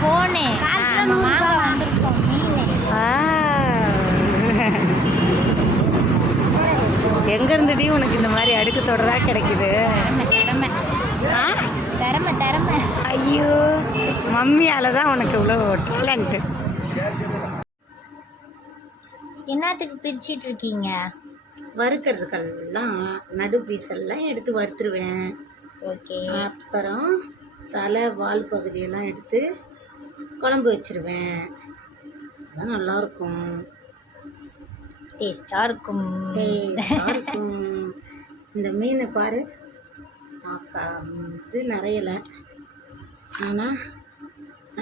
Phone வாங்க வந்திருக்கோம் மீன். எங்கேருந்துடி உனக்கு இந்த மாதிரி அடுக்கு தொடரா கிடைக்குது? திறமை திறமை திறமை. ஐயோ, மம்மியால் தான் உனக்கு இவ்வளோ டேலண்ட்டு. என்னத்துக்கு பிரிச்சிட்டு இருக்கீங்க? வறுக்கிறதுக்கெல்லாம் நடு பீஸெல்லாம் எடுத்து வறுத்துருவேன். ஓகே. அப்புறம் தலை வால் பகுதியெல்லாம் எடுத்து குழம்பு வச்சிருவேன். அதான் நல்லாயிருக்கும், டேஸ்டாக இருக்கும். இந்த மீனை பாரு, இது நிறையலை, ஆனால்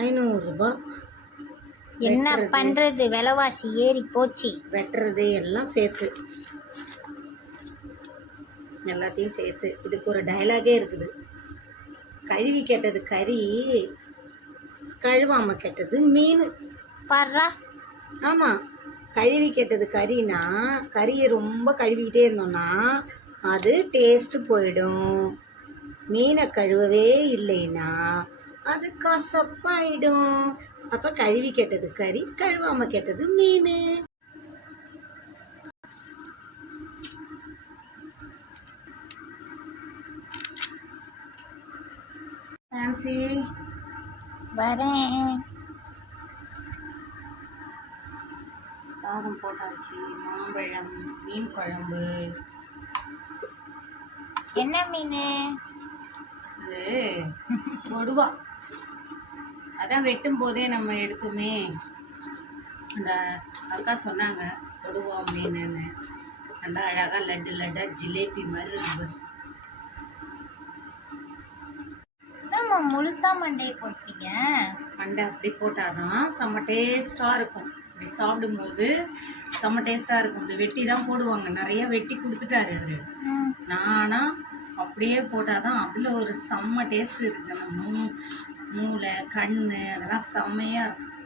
500 ரூபா. என்ன பண்ணுறது, விலைவாசி ஏறி போச்சு. வெட்டுறது எல்லாம் சேர்த்து, எல்லாத்தையும் சேர்த்து. இதுக்கு ஒரு டைலாகே இருக்குது. கழுவி கேட்டது கறி, கழுவாமல் கேட்டது மீன். பாடுறா. ஆமாம், கழுவி கேட்டது கறினா, கறியை ரொம்ப கழுவிக்கிட்டே இருந்தோம்னா அது டேஸ்ட்டு போயிடும். மீனை கழுவவே இல்லைன்னா அது கசப்பாயிடும். அப்போ கழுவி கேட்டது கறி, கழுவாமல் கேட்டது மீன். ஃபேன்சி வரேன். சாதம் போட்டாச்சு, மாம்பழம், மீன் குழம்பு. என்ன மீன்? இது கொடுவா. அதான் வெட்டும் போதே நம்ம எடுத்துமே. அந்த அக்கா சொன்னாங்க கொடுவா மீனுன்னு. நல்லா அழகாக லட்டு லட்டாக ஜிலேபி மாதிரி இருக்குது. நம்ம முழுசா மண்டையை போட்டீங்க. மண்டை அப்படி போட்டாதான் செம்ம டேஸ்ட்டாக இருக்கும். இப்படி சாப்பிடும்போது செம்ம டேஸ்ட்டாக இருக்கும். இப்படி வெட்டி தான் போடுவாங்க, நிறைய வெட்டி கொடுத்துட்டாரு அவரு. நானா அப்படியே போட்டாதான் அதில் ஒரு செம்ம டேஸ்ட் இருக்குது. அந்த மூளை, கண் அதெல்லாம் செம்மையாக இருக்கும்.